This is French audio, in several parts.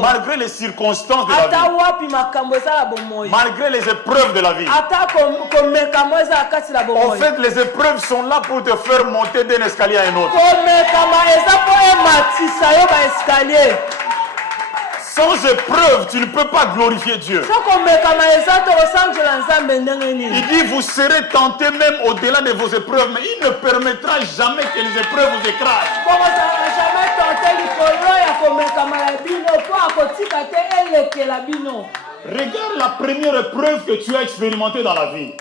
Malgré les circonstances de la vie, malgré les épreuves de la vie. En fait, les épreuves sont là pour te faire monter d'un escalier à un autre. Sans épreuve, tu ne peux pas glorifier Dieu. Il dit, vous serez tentés même au-delà de vos épreuves, mais il ne permettra jamais que les épreuves vous écrasent. Regarde la première épreuve que tu as expérimentée dans la vie.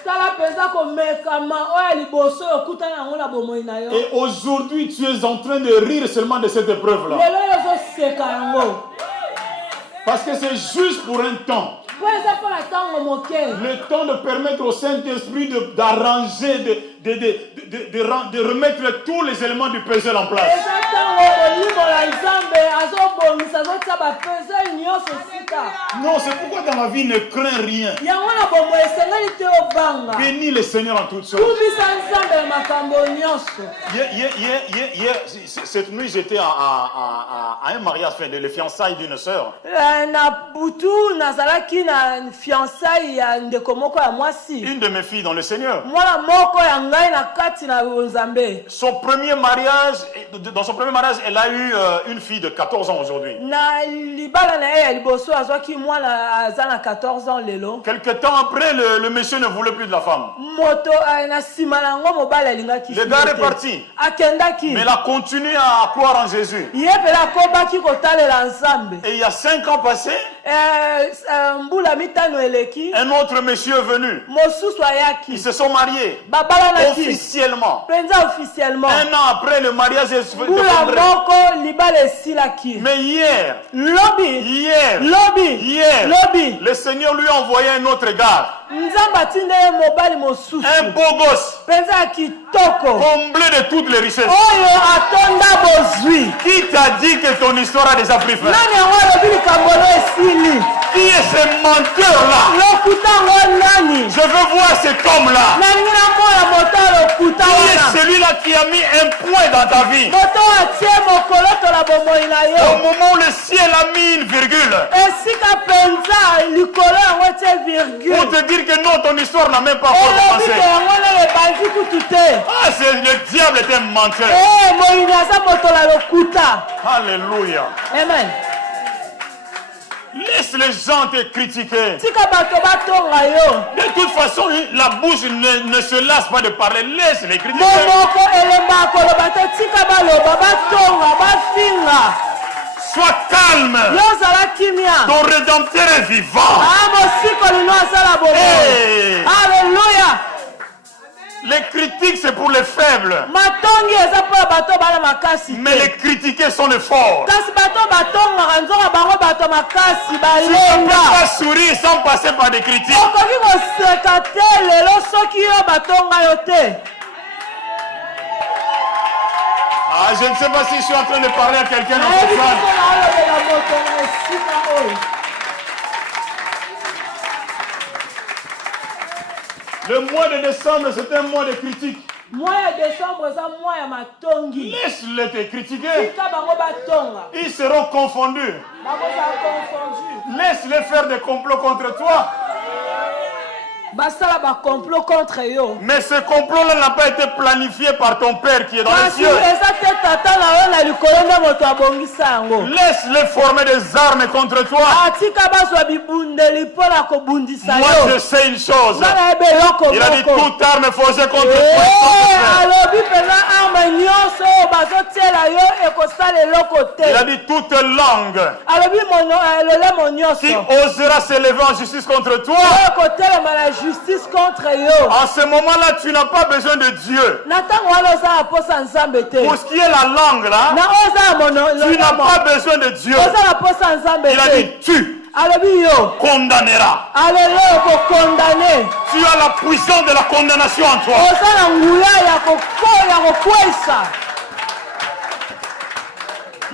Et aujourd'hui, tu es en train de rire seulement de cette épreuve-là. Parce que c'est juste pour un temps. Le temps de permettre au Saint-Esprit d'arranger, de remettre tous les éléments du puzzle en place. Non, c'est pourquoi dans la vie ne crains rien. Bénis le Seigneur en toutes choses. Hier, cette nuit, j'étais à un mariage, les fiançailles d'une sœur. Une de mes filles dans le Seigneur. Son premier mariage, dans son premier mariage, elle a eu une fille de 14 ans aujourd'hui. Quelque temps après, le monsieur ne voulait plus de la femme. Le gars est parti. Mais il a continué à croire en Jésus. Et il y a 5 ans passés, un autre monsieur est venu. Ils se sont mariés officiellement. Un an après le mariage est fait. Mais hier, le Seigneur lui a envoyé un autre gars. Un beau gosse, comblé de toutes les richesses. Qui t'a dit que ton histoire a déjà pris fin? Qui est ce menteur-là? Je veux voir cet homme-là. Qui est celui-là qui a mis un point dans ta vie? Au moment où le ciel a mis une virgule. Pour te dire que non, ton histoire n'a même pas commencé. Ah, le diable est un menteur. Alléluia. Amen. Laisse les gens te critiquer. De toute façon, la bouche ne se lasse pas de parler. Laisse les critiquer. Sois calme. Ton Rédempteur est vivant. Hey. Alléluia. Les critiques, c'est pour les faibles. Mais les critiqués sont les forts. Tu ne peux pas sourire sans passer par des critiques. Ah, je ne sais pas si je suis en train de parler à quelqu'un dans cette salle. Le mois de décembre, c'est un mois de critique. Laisse-les te critiquer. Ils seront confondus. Laisse-les faire des complots contre toi. Mais ce complot-là n'a pas été planifié par ton Père qui est dans les cieux. Laisse-les former des armes contre toi. Moi, je sais une chose. Il a dit toute arme forgée contre toi. Il a dit toute langue qui osera s'élever en justice contre toi. En ce moment-là, tu n'as pas besoin de Dieu. Pour ce qui est la langue là, tu n'as pas besoin de Dieu. Il a dit tu condamneras. Tu as la puissance de la condamnation en toi.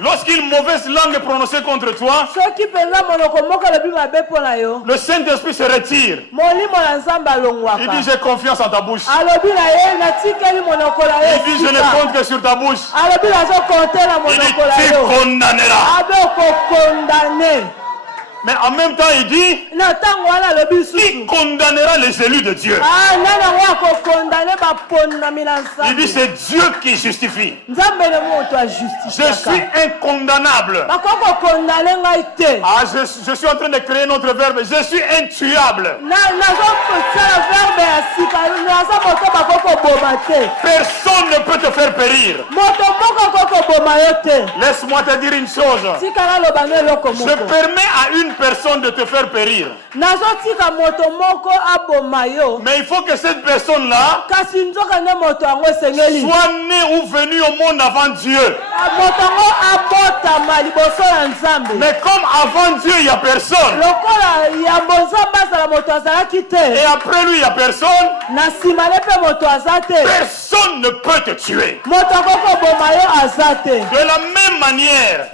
Lorsqu'une mauvaise langue est prononcée contre toi, le Saint-Esprit se retire. Il dit j'ai confiance en ta bouche. Il dit je ne compte que sur ta bouche. Il dit tu condamneras. Mais en même temps, il dit qui condamnera les élus de Dieu. Il dit c'est Dieu qui justifie. Je suis incondamnable. Je suis en train de créer notre verbe. Je suis intuable. Personne ne peut te faire périr. Laisse-moi te dire une chose. Je permets à une personne de te faire périr. Mais il faut que cette personne-là soit née ou venue au monde avant Dieu. Mais comme avant Dieu, il n'y a personne. Et après lui, il n'y a personne. Personne ne peut te tuer. De la même manière,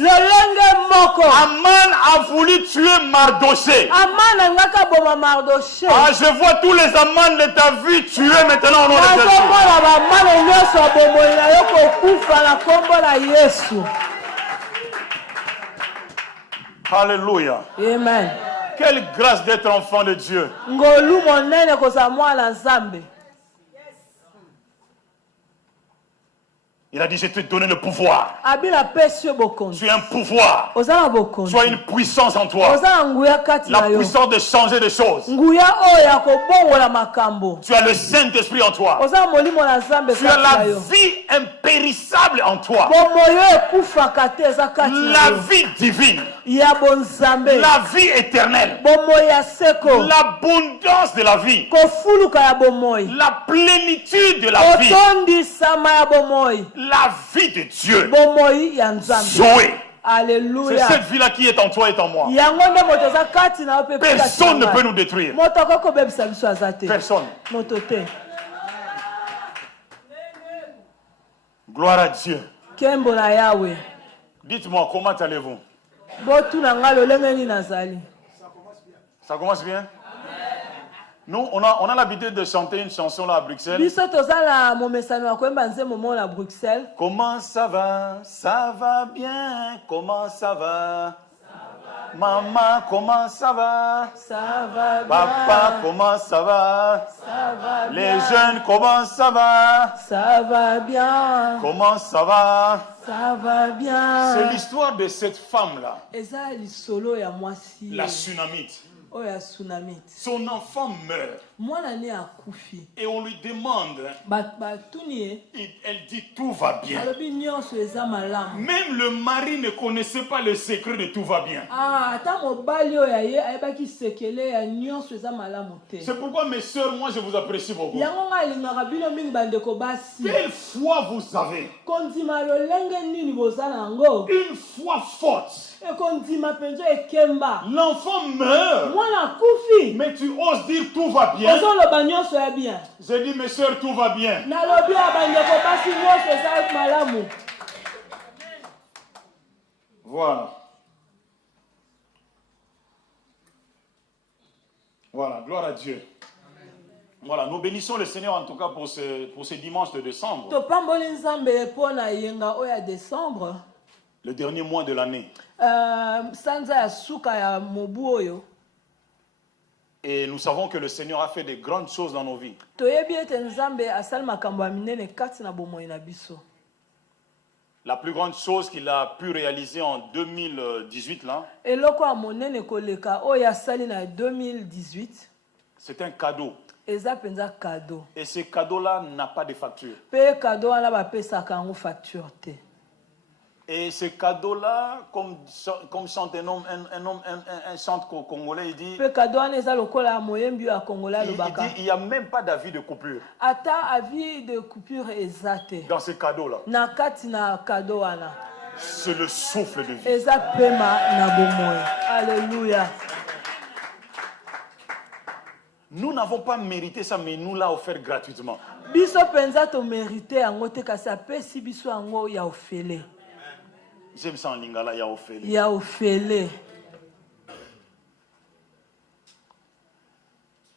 Aman a voulu tuer Mardoché. Je vois tous les Amans de ta vie tués maintenant au nom de Jésus. Alléluia. Amen. Quelle grâce d'être enfant de Dieu. Il a dit, je t'ai donné le pouvoir. Tu as un pouvoir. Tu as une puissance en toi. La puissance de changer des choses. Tu as le Saint-Esprit en toi. Tu as la vie impérissable en toi. La vie divine. La vie éternelle. L'abondance de la vie. La plénitude de la vie. La vie de Dieu. Zoé. Alléluia. C'est cette vie-là qui est en toi et en moi. Personne ne peut nous détruire. Personne. Gloire à Dieu. Dites-moi, comment allez-vous? Ça commence bien? Nous, on a l'habitude de chanter une chanson là à Bruxelles. Comment ça va? Ça va bien. Comment ça va? Maman, comment ça va? Ça va bien. Papa, comment ça va? Ça va bien. Les jeunes, comment ça va? Ça va bien. Comment ça va? Ça va bien. C'est l'histoire de cette femme-là. La Tsunamite. Son enfant meurt. Et on lui demande. Elle dit tout va bien. Même le mari ne connaissait pas le secret de tout va bien. C'est pourquoi mes soeurs, moi je vous apprécie beaucoup. Quelle foi vous avez? Une foi forte. L'enfant meurt. Mais tu oses dire tout va bien. J'ai dit mes soeurs, tout va bien. Voilà. Voilà, gloire à Dieu. Voilà, nous bénissons le Seigneur en tout cas pour ce dimanche de décembre. Le dernier mois de l'année. Et nous savons que le Seigneur a fait de grandes choses dans nos vies. La plus grande chose qu'il a pu réaliser en 2018 là, c'est un cadeau. Et ce cadeau-là n'a pas de facture. Et ce cadeau-là, comme chante un chante congolais, il dit, il n'y a même pas d'avis de coupure. Dans ce cadeau-là. C'est le souffle de vie. Alléluia. Nous n'avons pas mérité ça, mais nous l'a offert gratuitement. J'aime ça en lingala, il y a Ophélie. Il y a Ophélie.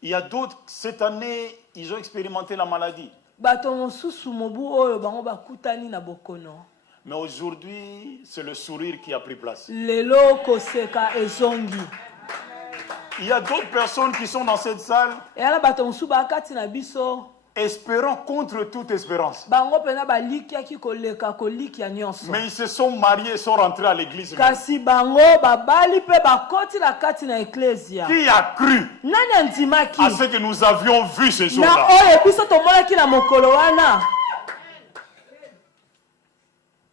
Il y a d'autres, cette année, ils ont expérimenté la maladie. Mais aujourd'hui, c'est le sourire qui a pris place. Il y a d'autres personnes qui sont dans cette salle, espérant contre toute espérance. Mais ils se sont mariés et sont rentrés à l'église. Qui a cru à ce que nous avions vu ce jour-là?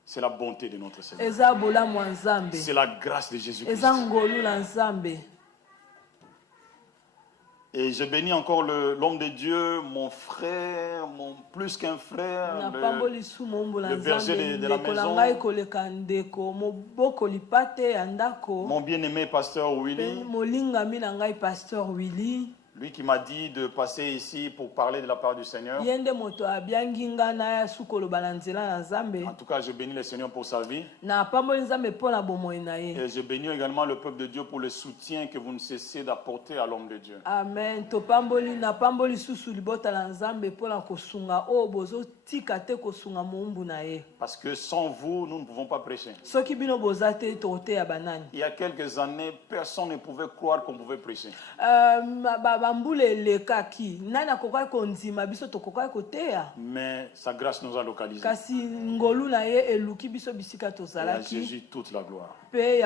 C'est la bonté de notre Seigneur. C'est la grâce de Jésus-Christ. Et je bénis encore l'homme de Dieu, mon frère, mon plus qu'un frère, le berger de la maison, mon bien-aimé pasteur Willy. Lui qui m'a dit de passer ici pour parler de la part du Seigneur. En tout cas, je bénis le Seigneur pour sa vie. Et je bénis également le peuple de Dieu pour le soutien que vous ne cessez d'apporter à l'homme de Dieu. Amen. Parce que sans vous, nous ne pouvons pas prêcher. Il y a quelques années, personne ne pouvait croire qu'on pouvait prêcher. Mais sa grâce nous a localisés. Et à Jésus toute la gloire. Merci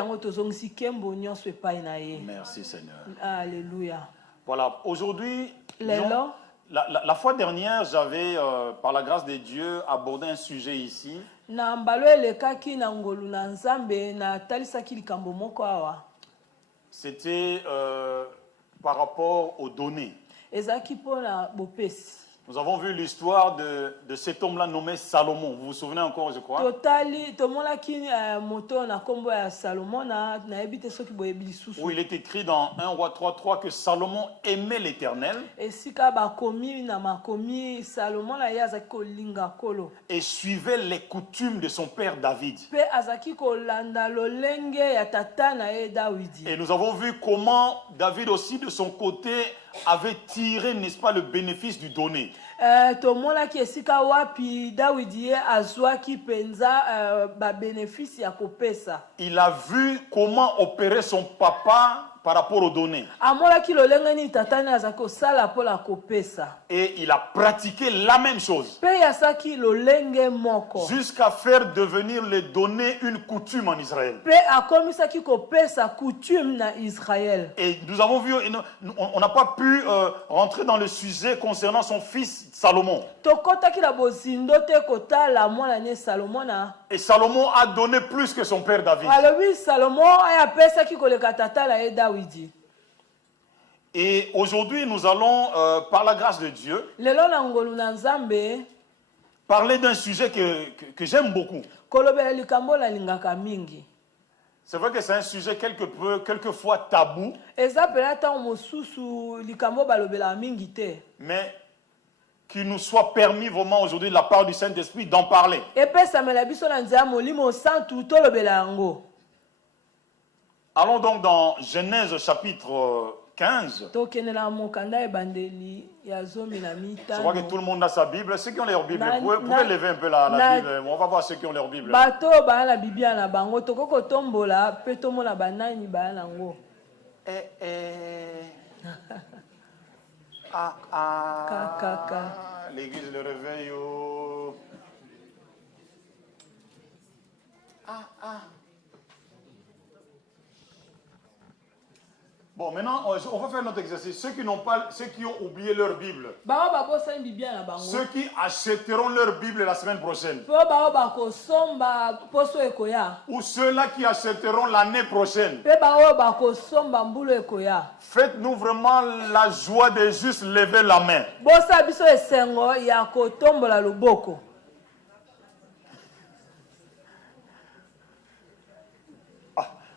Seigneur. Alléluia. Voilà, aujourd'hui, la fois dernière, j'avais, par la grâce de Dieu, abordé un sujet ici. C'était par rapport aux données. Nous avons vu l'histoire de cet homme-là nommé Salomon. Vous vous souvenez encore, je crois? Où il est écrit dans 1 Roi 3:3 que Salomon aimait l'Éternel et suivait les coutumes de son père David. Et nous avons vu comment David aussi, de son côté, avait tiré, n'est-ce pas, le bénéfice du donné. Il a vu comment opérait son papa par rapport aux données. Et il a pratiqué la même chose. Jusqu'à faire devenir les données une coutume en Israël. Et nous avons vu, on n'a pas pu rentrer dans le sujet concernant son fils Salomon. Et Salomon a donné plus que son père David. Et aujourd'hui, nous allons, par la grâce de Dieu, parler d'un sujet que j'aime beaucoup. C'est vrai que c'est un sujet quelquefois tabou. Mais qu'il nous soit permis vraiment aujourd'hui de la part du Saint-Esprit d'en parler. Allons donc dans Genèse chapitre 15. Je crois que tout le monde a sa Bible. Ceux qui ont leur Bible, vous pouvez lever un peu la Bible. On va voir ceux qui ont leur Bible. L'église le réveille. Bon, maintenant, on va faire notre exercice. Ceux qui ont oublié leur Bible, ceux qui achèteront leur Bible la semaine prochaine, ou ceux-là qui achèteront l'année prochaine, faites-nous vraiment la joie de juste lever la main.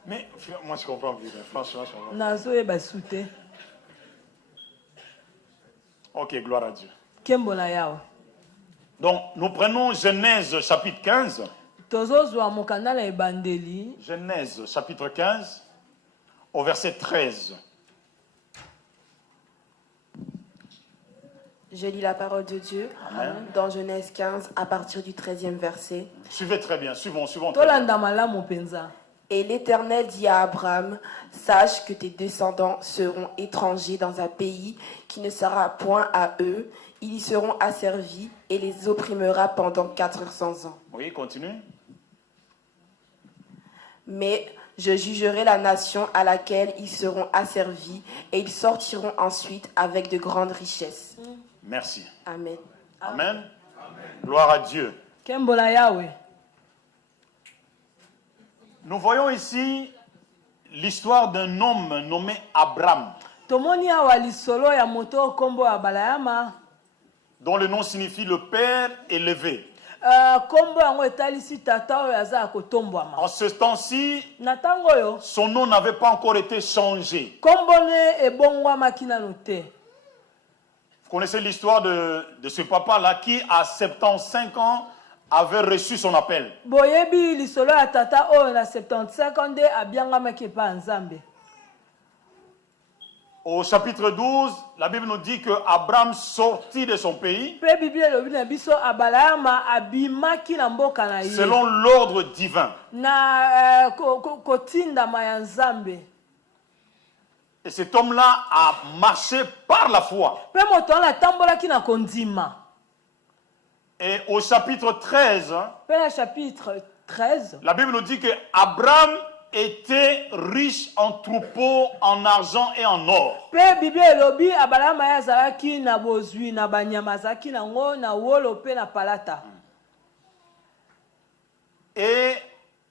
Mais moi je comprends plus, franchement je comprends. Ok, gloire à Dieu. Donc nous prenons Genèse chapitre 15. tozozwa mokanda na ebandeli. Genèse chapitre 15 au verset 13. Je lis la parole de Dieu. Amen. Dans Genèse 15 à partir du 13e verset. Suivez très bien, suivons très bien. Tolanda malamu penza. Et l'Éternel dit à Abraham, sache que tes descendants seront étrangers dans un pays qui ne sera point à eux. Ils y seront asservis et les opprimera pendant 400 ans. Oui, continue. Mais je jugerai la nation à laquelle ils seront asservis et ils sortiront ensuite avec de grandes richesses. Merci. Amen. Amen. Gloire à Dieu. Kembola Yahweh. Nous voyons ici l'histoire d'un homme nommé Abraham, Tomoni awa lisolo ya moto kombo ya balayama. dont le nom signifie le Père élevé. Kombo yango etalisi tata oyo aza kotombwama. En ce temps-ci, Na tango oyo son nom n'avait pas encore été changé. kombo ne ebongwamaki nanu te. Vous connaissez l'histoire de ce papa-là qui, à 75 ans, avait reçu son appel. Boyebi lisolo ya tata oyo na 75 ans nde abiangamaki epa ya Nzambe. Au chapitre 12, la Bible nous dit que Abraham sortit de son pays Pe Bible elobi na biso abalayama abimaki na mboka na ye. selon l'ordre divin. Na kotindama ya Nzambe. Et cet homme-là a marché par la foi. Pe moto wana atambolaki na kondima. Et au chapitre 13, Pe na chapitre 13, la Bible nous dit que Abraham était riche en troupeaux, en argent et en or. pe Bible elobi abalayama ye azalaki na bozwi na banyama azalaki nango na wolo pe na palata. Et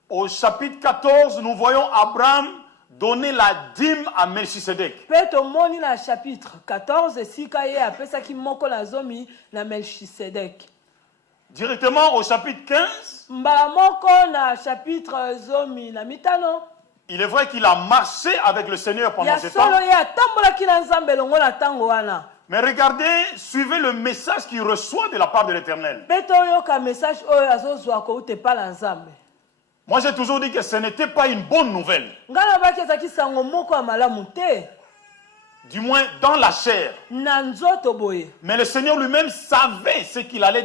au chapitre 14, nous voyons Abraham donner la dîme à Melchisedec. Pe tomoni na chapitre 14 esika ye apesaki moko na zomi na Melchisedek. Directement au chapitre 15, Mbala moko na chapitre zomi na mitano. il est vrai qu'il a marché avec le Seigneur pendant Ya ce temps. solo ye atambolaki na Nzambe longo na tango wana. Mais regardez, suivez le message qu'il reçoit de la part de l'Éternel. Pe toyoka message oyo azozwa kouta epa na Nzambe. Moi, j'ai toujours dit que ce n'était pas une bonne nouvelle. Nga na baki ezalaki sango moko ya malamu te. Du moins dans la chair. Na nzoto boye. Mais le Seigneur lui-même savait ce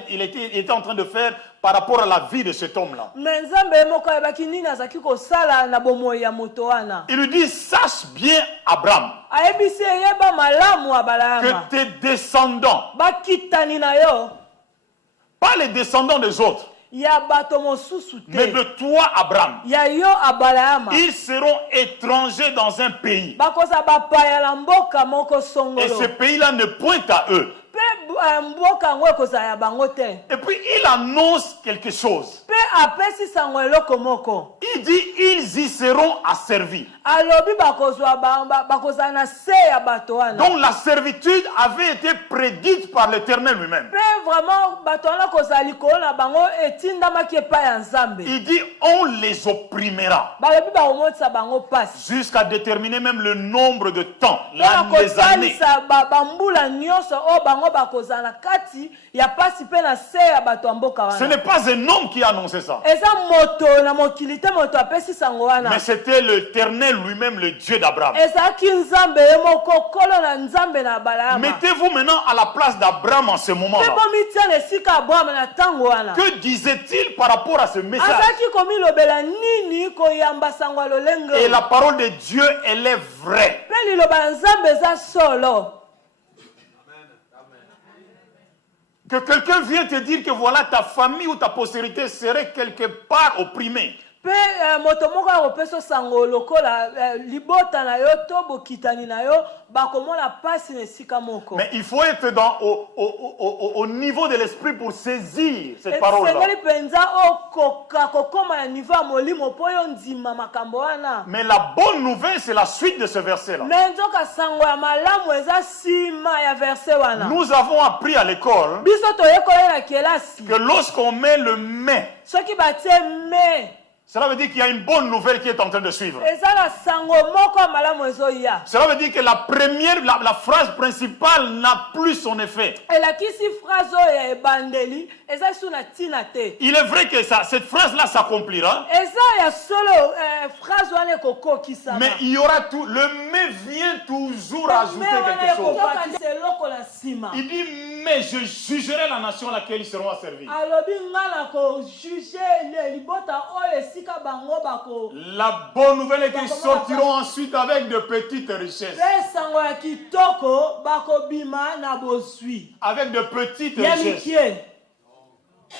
il était en train de faire par rapport à la vie de cet homme-là. Me Nzambe moko ayebaki nini azalaki kosala na bomoi ya moto wana. Il lui dit, sache bien, Abraham, Ayebisi eyeba malamu abalayama. que tes descendants, Bakitani na yo. pas les descendants des autres, Ya bato mosusu mais te. de toi, Abraham, Ya yo abalayama. ils seront étrangers dans un pays. Bakoza bapaya na mboka moko Et songolo. ce pays-là ne pointe à eux. Pe mboka ngo ekozala ya bango te. Et puis il annonce quelque chose. Pe apesi sango eloko moko. Il dit, ils y seront asservis. Alobi bakozala na se ya bato wana. Donc la servitude avait été prédite par l'Éternel lui-même. Pe vraiment bato wana kozala likolo na bango etindamaki epai ya Nzambe. Il dit, on les opprimera. Balobi bakomotisa bango pasi. Jusqu'à déterminer même le nombre de temps, Pe na les années. kotalisa bambula nyonso oyo bango bakozala na kati ya pasi pe na se ya bato ya mboka Ce wana. n'est pas un homme qui a annoncé ça. Eza moto na mokili te moto apesi sango wana. Mais c'était l'Éternel lui-même, le Dieu d'Abraham. Ezalaki Nzambe ye moko kolo na Nzambe na balayama. Mettez-vous maintenant à la place d'Abraham en ce Pe moment-là. bomitia na esika Abraham na tango wana. Que disait-il par rapport à ce message? Azalaki komilobela nini koyamba sango ya lolenge. Et la parole de Dieu, elle est vraie. Pe liloba ya Nzambe eza solo. Que quelqu'un vienne te dire que voilà ta famille ou ta postérité serait quelque part opprimée. Pe moto moko akopesa sango lokola libota na yo to bokitani na yo bakomona pasi na esika moko. Mais il faut être au niveau de l'esprit pour saisir cette parole-là. Esengeli penza okoka kokoma na niveau ya molimo po yo ndima makambo wana. Mais la bonne nouvelle, c'est la suite de ce verset-là. Me nzoka sango ya malamu eza sima ya verse wana. Nous avons appris à l'école Biso toyekola na kelasi. que lorsqu'on met le mais Soki batie me Cela veut dire qu'il y a une bonne nouvelle qui est en train de suivre. Cela veut dire que la phrase principale n'a plus son effet. Il est vrai que cette phrase-là s'accomplira. Mais il y aura tout. Le mais vient toujours ajouter quelque chose. Il dit, mais je jugerai la nation à laquelle ils seront asservis. La bonne nouvelle est qu'ils sortiront ensuite avec de petites richesses. Avec de petites richesses.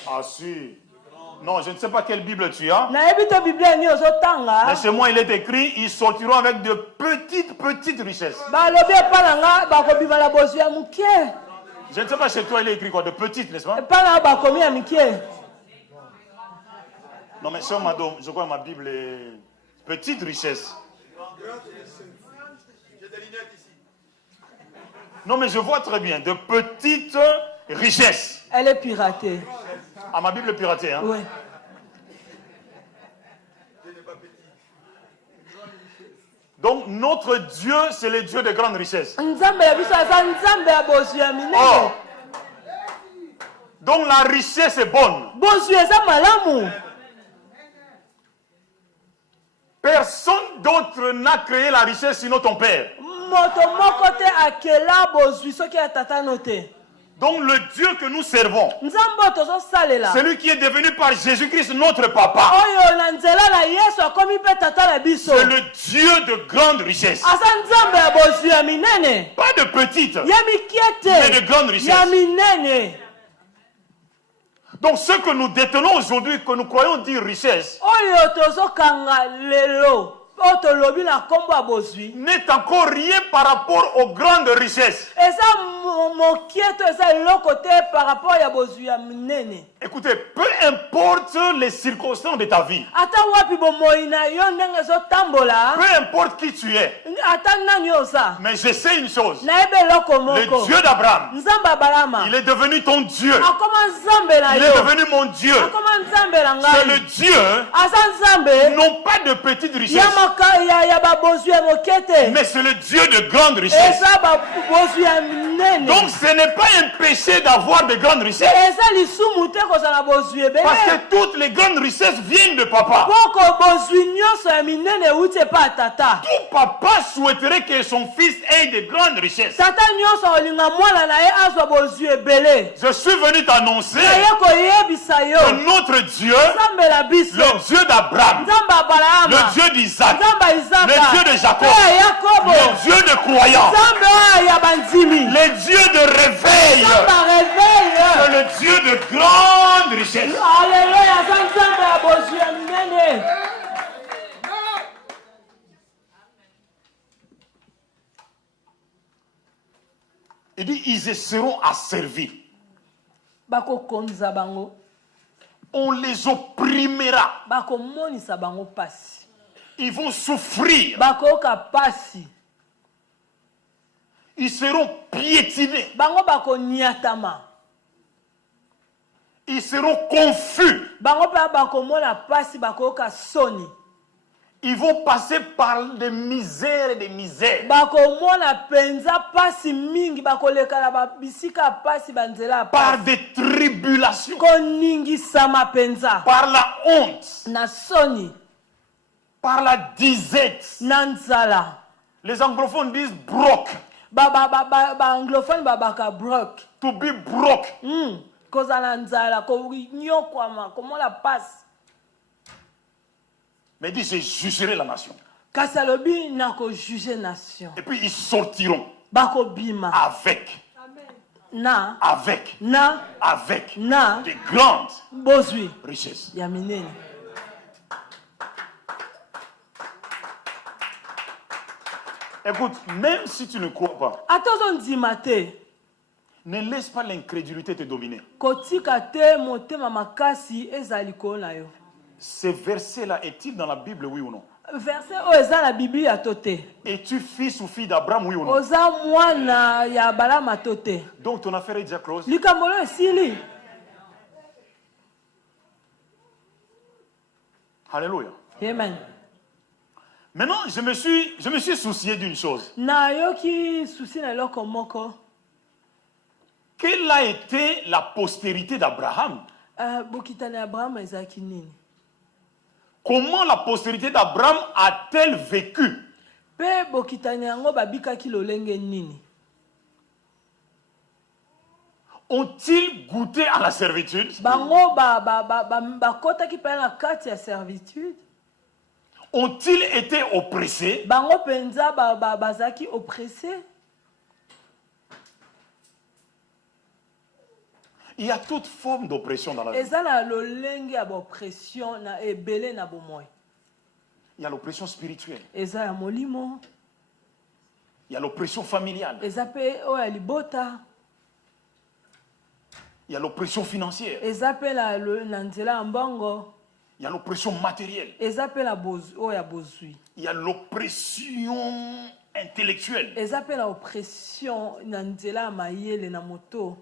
Ah si. Non, je ne sais pas quelle Bible tu as. Mais chez moi, il est écrit, ils sortiront avec de petites richesses. Je ne sais pas chez toi, il est écrit quoi, de petites, n'est-ce pas? Non, mais sur madame, je crois que ma Bible est petite richesse. Non, mais je vois très bien, de petites richesses. Elle est piratée. Ah, ma Bible est piratée, hein? Oui. Donc, notre Dieu, c'est le Dieu de grandes richesses. Oh. Donc, la richesse est bonne. Personne d'autre n'a créé la richesse sinon ton Père. Donc le Dieu que nous servons, c'est lui qui est devenu par Jésus-Christ notre papa. C'est le Dieu de grande richesse. Pas de petite, mais de grande richesse. Donc ce que nous détenons aujourd'hui, que nous croyons dire richesse, n'est encore rien par rapport aux grandes richesses. Écoutez, peu importe les circonstances de ta vie, peu importe qui tu es, mais je sais une chose, le Dieu d'Abraham, il est devenu ton Dieu, il est devenu mon Dieu. C'est le Dieu, non pas de petites richesses, mais c'est le Dieu de grande richesse. Donc ce n'est pas un péché d'avoir de grandes richesses, parce que toutes les grandes richesses viennent de papa. Tout papa souhaiterait que son fils ait de grandes richesses. Je suis venu t'annoncer que notre Dieu, le Dieu d'Abraham, le Dieu d'Isaac, le Dieu de Jacob, le Dieu de croyants, le Dieu de réveil, c'est le Dieu de grande richesse. Il dit, ils seront asservis. On les opprimera. Ils vont souffrir. Ils seront piétinés. Ils seront confus. Ils vont passer par des misères et des misères. Par des tribulations. Par la honte. Par la disette. Les anglophones disent broke. To be broke. Mais il dit, je jugerai la nation. Et puis ils sortiront avec des grandes richesses. Écoute, même si tu ne crois pas, ne laisse pas l'incrédulité te dominer. Ce verset-là est-il dans la Bible, oui ou non? Es-tu fils ou fille d'Abraham, oui ou non? Donc ton affaire est déjà close. Alléluia. Amen. Maintenant, je me suis soucié d'une chose. Nayoki souci na eloko moko. Quelle a été la postérité d'Abraham? Bokitani Abraham ezaki nini? Comment la postérité d'Abraham a-t-elle vécu? Pe bokitani yango babikaki lolenge nini? Ont-ils goûté à la servitude? Bango bakotaki pe na kati ya servitude. Ont-ils été oppressés? Bango penza bazaki oppressés. Il y a toute forme d'oppression dans la vie. Ezala lolenge ya oppression na ebele na bomoy. Il y a l'oppression spirituelle. Eza ya molimo. Il y a l'oppression familiale. Eza pe o ya libota. Il y a l'oppression financière. Eza pe na nzela mbongo. Il y a l'oppression matérielle. Eza pe la o ya bozui. Il y a l'oppression intellectuelle. Eza pe la oppression na nzela mayele na moto.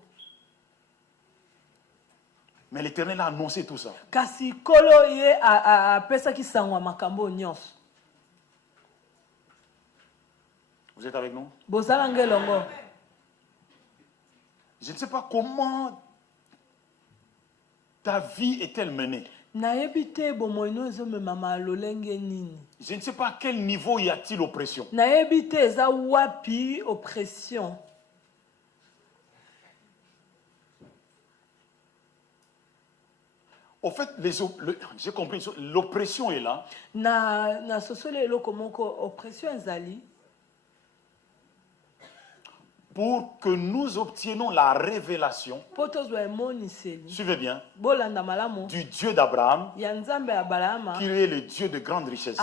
Mais l'Éternel a annoncé tout ça. Kasi kolo ye a pesa ki sangwa makambo nyonso. Vous êtes avec nous? Bozala ngelongo. Je ne sais pas comment ta vie est-elle menée. Nayebi te bomoy no ezomema lolenge nini. Je ne sais pas à quel niveau y a-t-il oppression. Nayebi te eza wapi oppression. Au fait, j'ai compris, l'oppression est là. Na sosole eloko moko oppression ezali. Pour que nous obtenions la révélation, suivez bien, du Dieu d'Abraham, qui est le Dieu de grande richesse.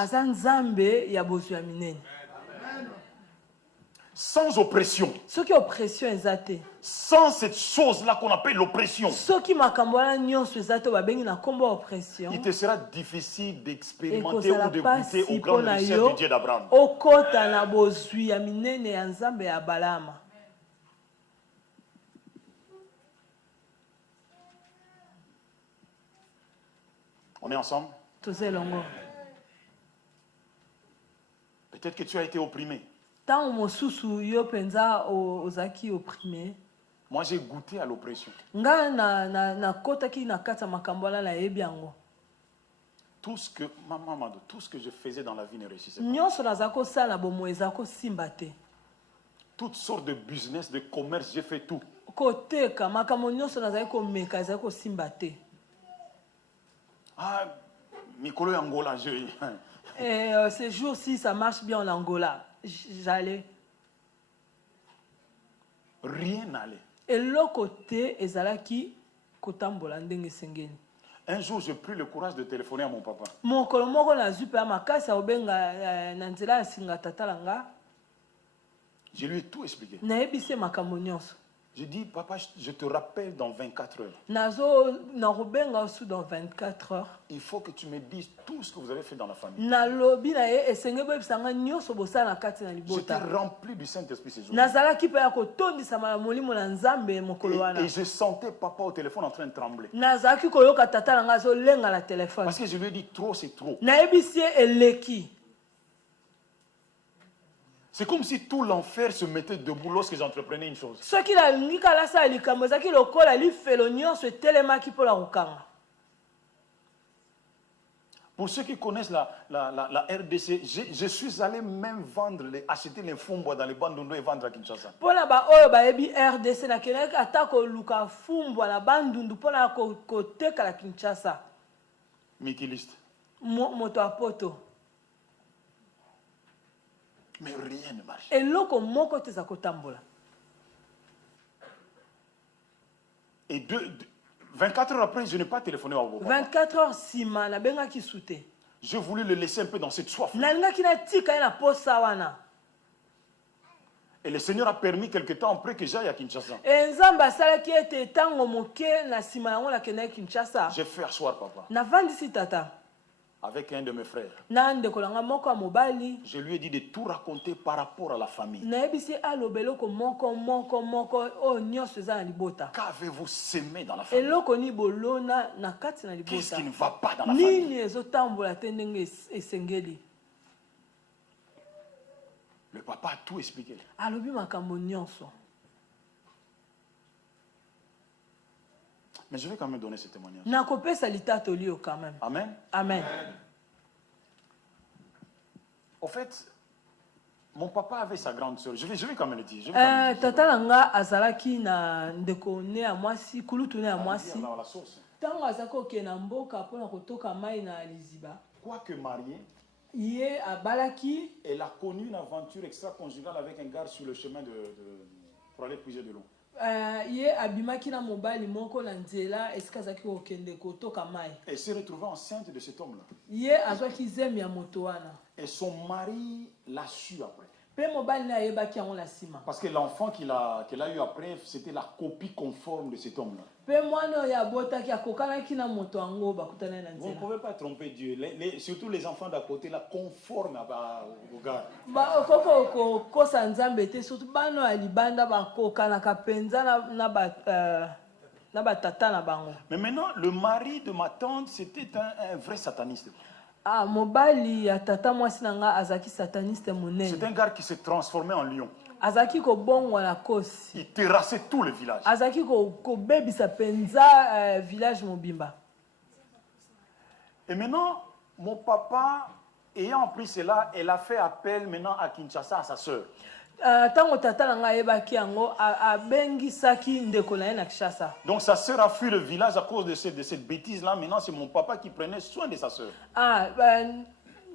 Sans oppression, sans cette chose-là qu'on appelle l'oppression, il te sera difficile d'expérimenter ou de goûter aux grandes richesses du Dieu d'Abraham. On est ensemble? Peut-être que tu as été opprimé. Moi, j'ai goûté à l'oppression. Tout ce que, maman, tout ce que je faisais dans la vie ne réussissait pas. Toutes sortes de business, de commerce, j'ai fait tout. Ah, Mikolo Angola, ces jours-ci, ça marche bien en Angola. J'allais. Rien n'allait. Et l'autre côté, ezalaki kotambola ndenge sengeni. Un jour, j'ai pris le courage de téléphoner à mon papa. Mon kolomoko na zupa makasa obenga na nzela ya singa tatalanga. Je lui ai tout expliqué. Na ebise makambo nyonso. Je dis, papa, je te rappelle dans 24 heures. Dans 24 heures. Il faut que tu me dises tout ce que vous avez fait dans la famille. J'étais rempli du Saint-Esprit ces jours. Et je sentais papa au téléphone en train de trembler. Parce que je lui ai dit, trop, c'est trop. C'est comme si tout l'enfer se mettait debout lorsque j'entreprenais une chose. Pour ceux qui connaissent la RDC, je suis allé même acheter les fumbois dans les Bandundu et vendre à Kinshasa. Mikiliste. Mais rien ne marche. Et 24 heures après, je n'ai pas téléphoné au papa. 24 heures sima na benga ki soute. Je voulais le laisser un peu dans cette soif. Et le Seigneur a permis quelque temps après que j'aille à Kinshasa. J'ai fait asseoir papa. avec un de mes frères. na ndeko na nga moko ya mobali Je lui ai dit de tout raconter par rapport à la famille. nayebisi aloba eloko moko oyo nyonso eza na libota. Qu'avez-vous semé dans la famille? Eloko ni bolona na kati na Qu'est-ce libota. qui ne va pas dans la famille? Nini ezotambola te ndenge esengeli. Le papa a tout expliqué. Alobi makambo nyonso. Mais je vais quand même donner ce témoignage. Nakopesa litato lio quand même. Amen. Amen. Au fait, mon papa avait sa grande sœur. Je vais quand même le dire. Je vais quand même le dire. Tata nanga azalaki na ndeko ne ya mwasi kulutu ne ya mwasi. Dans la source. Tango azako ke na mboka pona kotoka mai na liziba. Quoique mariée, Ye abalaki elle a connu une aventure extra-conjugale avec un gars sur le chemin pour aller puiser de l'eau. ye abimaki na mobali moko na nzela esika azalaki kokende kotoka mai. Elle s'est retrouvée enceinte de cet homme-là. Ye azwaki zemi ya moto wana. Et son mari l'a su après. Pe mobali na ayebaki yango na nsima. Parce que l'enfant qu'elle a eu après, c'était la copie conforme de cet homme-là. Pe mwana oyo abotaki akokanaki na moto yango bakutana na Vous ne nzela. pouvez pas tromper Dieu. Surtout les enfants d'à côté, là, conformes au gars. Okoko kokosa nzambe te surtout bano ya libanda bakokanaka penza na batata na bango. Mais maintenant, le mari de ma tante, c'était un vrai sataniste. Ah, mobali ya tata mwasi na nga azaki sataniste C'est monene. un gars qui s'est transformé en lion. Azaki kobongwa na kosi. Il terrassait tout le village. Azaki kobebisa penza village mobimba. Et maintenant, mon papa, ayant appris cela, elle a fait appel maintenant à Kinshasa, à sa sœur. Tango tata na nga ayebaki yango abengisaki ndeko na ye na Kinshasa. Donc sa sœur a fui le village à cause de cette bêtise-là. Maintenant, c'est mon papa qui prenait soin de sa sœur.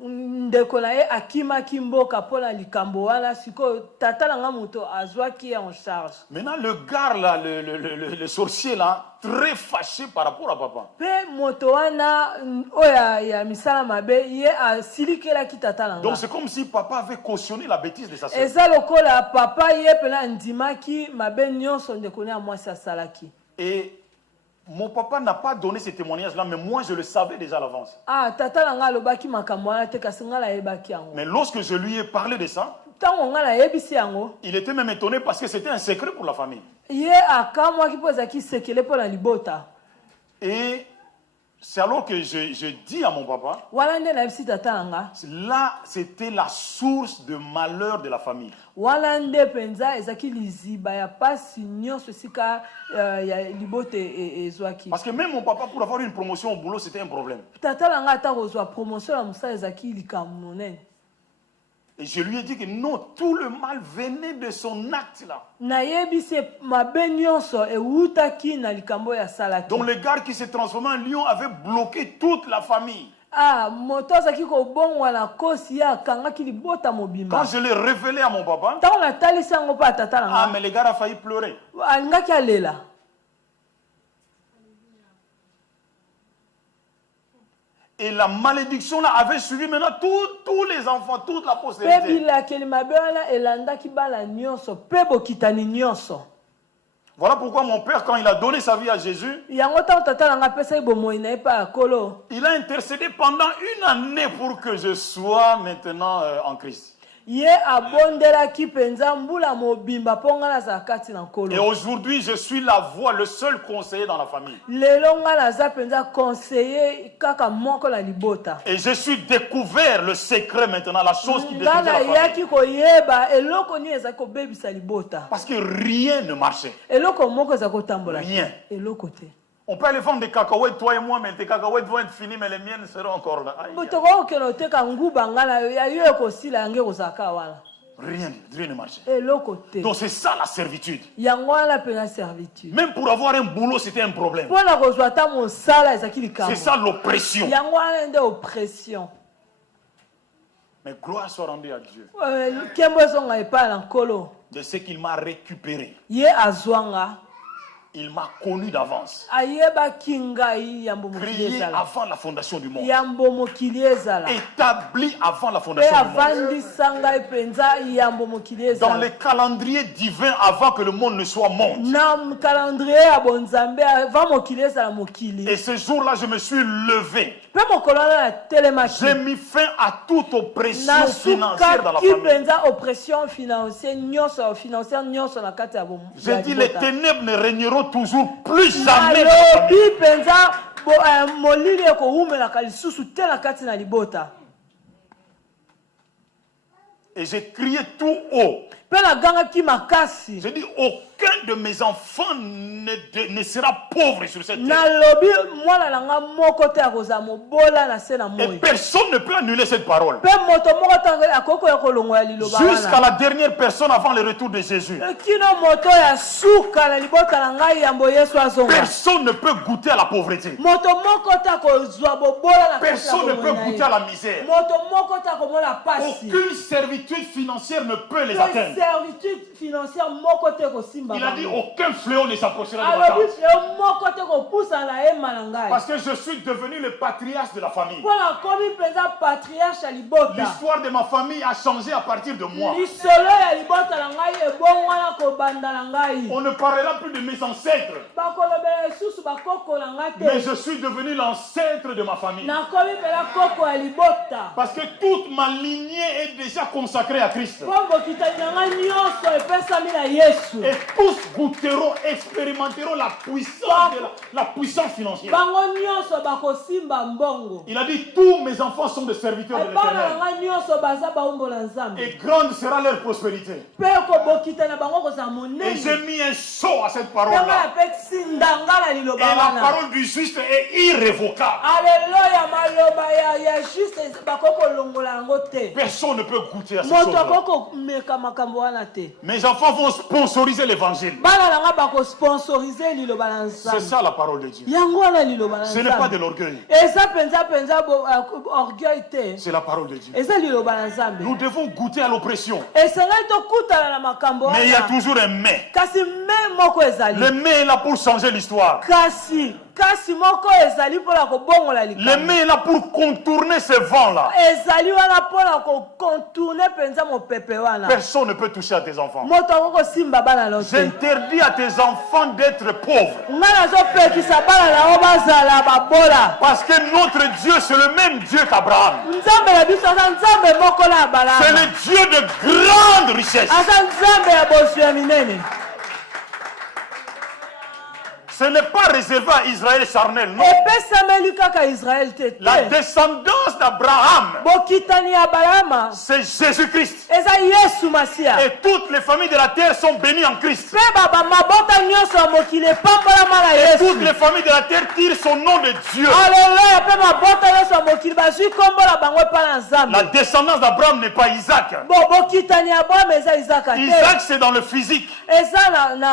Ndeko na ye akimaki mboka mpona likambo wana sikoyo tata na nga moto azwaki en charge. Maintenant, le gars là, le sorcier là, très fâché par rapport à papa. Pe moto wana oya ya misala mabe ye asilikelaki tata na nga. Donc c'est comme si papa avait cautionné la bêtise de sa sœur. Eza lokola papa ye pena ndimaki mabe nyonso ndeko na mwasi asalaki. Et mon papa n'a pas donné ces témoignages-là, mais moi je le savais déjà à l'avance. Tata na nga alobaki makambo wana te kasi nga nayebaki yango. Mais lorsque je lui ai parlé de ça, Tango nga nayebisi yango, il était même étonné parce que c'était un secret pour la famille. ye akamwaki mpo ezalaki sekele mpo na libota. Et c'est alors que je dis à mon papa, Wana nde nayebisi tata na nga, là c'était la source de malheur de la famille. wana nde penza ezalaki liziba ya pasi nyonso esika ya libota ezwaki. Parce que même mon papa, pour avoir une promotion au boulot, c'était un problème. Tata na nga ata kozwa promotion ya mosala ezalaki likambo monene. Et je lui ai dit que non, tout le mal venait de son acte là. Nayebisi mabe nyonso ewutaki na likambo ya salaki. Donc le gars qui s'est transformé en lion avait bloqué toute la famille. Moto azaki kobongwa na kosi ya akangaki libota mobimba. Quand je l'ai révélé à mon papa, Tango natalisi yango mpo ya tata na nga, mais le gars a failli pleurer. alingaki alela. Et la malédiction là avait suivi maintenant tous les enfants, toute la Pe postérité. bilakeli mabe wana elandaki bana nyonso pe bokitani nyonso. Voilà pourquoi mon père, quand il a donné sa vie à Jésus, Yango tango tata na nga apesaki bomoi na ye pa ya kolo, il a intercédé pendant une année pour que je sois maintenant en Christ. ye abondelaki penza mbula mobimba mpo nga nazala kati na Et nkolo. aujourd'hui, je suis la voix, le seul conseiller dans la famille. Lelo nga naza penza conseiller kaka moko na libota. Et je suis découvert le secret maintenant, la chose qui Nga détruisait la famille. nayaki koyeba eloko nini ezali kobebisa libota. Parce que rien ne marchait. Eloko moko ezali kotambola. Rien. Eloko te. On peut aller vendre des cacahuètes, toi et moi, mais tes cacahuètes vont être finies, mais les miennes seront encore là. Aïe, aïe. Toko okende oteka nguba nga na yo ya yo ekosila yango ekozalaka wana. Rien ne marchait. Eloko te. Donc c'est ça la servitude. Yango wana pena servitude. Même pour avoir un boulot, c'était un problème. Mpona kozwa ata mosala ezalaki likambo. C'est ça l'oppression. Yango wana nde oppression. Mais gloire soit rendue à Dieu Nkembo ezonga epai na nkolo. de ce qu'il m'a récupéré. Ye azwanga. Il m'a connu d'avance. ayebaki ngai yambo mokili Créé ezala avant la fondation du monde. yambo mokili ezala Établi avant la mpe fondation du monde. avandisa ngai mpenza yambo mokili Dans ezala les calendriers divins avant que le monde ne soit monde. na calendrier ya bonzambe avant mokili ezala mokili Et ce jour-là, je me suis levé. mpe mokolo wana natelemaki J'ai mis fin à toute oppression financière dans la nasukaki famille. mpenza oppression financière nyonso na kati ya J'ai dit, les ténèbres ne régneront toujours plus jamais. dans la nalobi famille. mpenza molili ekowumelaka lisusu te na kati na libota Et j'ai crié tout haut. mpe nagangaki makasi J'ai dit, aucun de mes enfants ne sera pauvre sur cette terre. nalobi mwana na nga moko te akozala mobola na se na Et moi personne ne peut annuler cette parole. mpe moto moko te akoki koya kolongola liloba Jusqu'à wana la dernière personne avant le retour de Jésus. kino moto ya suka na libota na ngai yambo yesu azonga Personne ne peut goûter à la pauvreté. moto moko te akozwa bobola na kati ya Personne ne peut bomoi na ye. goûter à la misère. moto moko te akomona pasi Aucune servitude financière ne peut les mpe atteindre. servitude financière moko te kosimba Il a dit, bango. aucun fléau ne s'approchera de ma alobi tente. fleo moko te kopusa na yema na ngai Parce que je suis devenu le patriarche de la famille. mpo nakomi mpenza patriarche ya libota L'histoire de ma famille a changé à partir de moi. lisolo ya libota na ngai ebongwana kobanda na ngai On ne parlera plus de mes ancêtres. bakolobela lisusu bakoko na ngai Mais te je suis devenu l'ancêtre de ma famille. nakomi mpela koko ya libota Parce que toute ma lignée est déjà consacrée à Christ. mpo bokitani na ngai nyonso epesami na yesu Et tous goûteront, expérimenteront la puissance, la puissance financière. bango nyonso bakosimba mbongo Il a dit, tous mes enfants sont des serviteurs de ebana na l'Éternel. ngai nyonso baza baumbo na nzambe Et grande sera leur prospérité. mpe kobokita na bango kozala Et j'ai monene mis un sceau à cette ntango parole-là. napekisi ndanga na liloba Et la wana parole du juste est irrévocable. aleluya maloba ya juste bakoki kolongola yango te Personne ne peut goûter à ces moto choses-là. akoki komeka makambo wana te Mes enfants vont sponsoriser l'évangile. bana na nga bakosponsorize liloba na C'est nzambe ça la parole de Dieu. yango wana liloba na Ce n'est pas de nzambe l'orgueil. eza mpenza orgueil te C'est la parole de Dieu. eza liloba na nzambe Nous devons goûter à l'oppression. esengeli tokutana na makambo Mais il y a wana toujours un mais. kasi me moko ezali Le mais est là pour changer l'histoire. kasi moko ezali mpona kobongola Le likambo mais est là pour contourner ce vent-là. ezali wana mpona kocontourne mpenza mopepe wana Personne ne peut toucher à tes enfants. moto akoki kosimba bana no te J'interdis à tes enfants d'être pauvres. ngai nazopekisa bana na yo bazala babola Parce que notre Dieu, c'est le même Dieu qu'Abraham. nzambe na biso aza nzambe moko na C'est abalama le Dieu de grande richesse. aza nzambe ya bozwi ya minene Ce n'est pas réservé à Israël charnel, non. epesameli kaka israele te La te descendance d'Abraham, bokitani ya balama c'est Jésus-Christ. eza yesu masiya Et toutes les familles de la terre sont bénies en Christ. mpe mabota nyonso ya mokili epambolama na Et toutes yesu les familles de la terre tirent son nom de Dieu. aleluya mpe mabota nyonso ya mokili bazwi kombola bango epa na La nzambe descendance d'Abraham n'est pas Isaac. bokitani ya abraham eza izaka te Isaac, c'est dans le physique. eza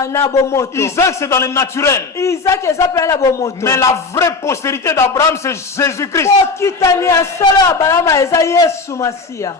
na bomoto Isaac, c'est dans le naturel. izaki eza mpe na bomoto Mais la vraie postérité d'Abraham, c'est Jésus-Christ. bokitani ya solo ya balama eza yesu masiya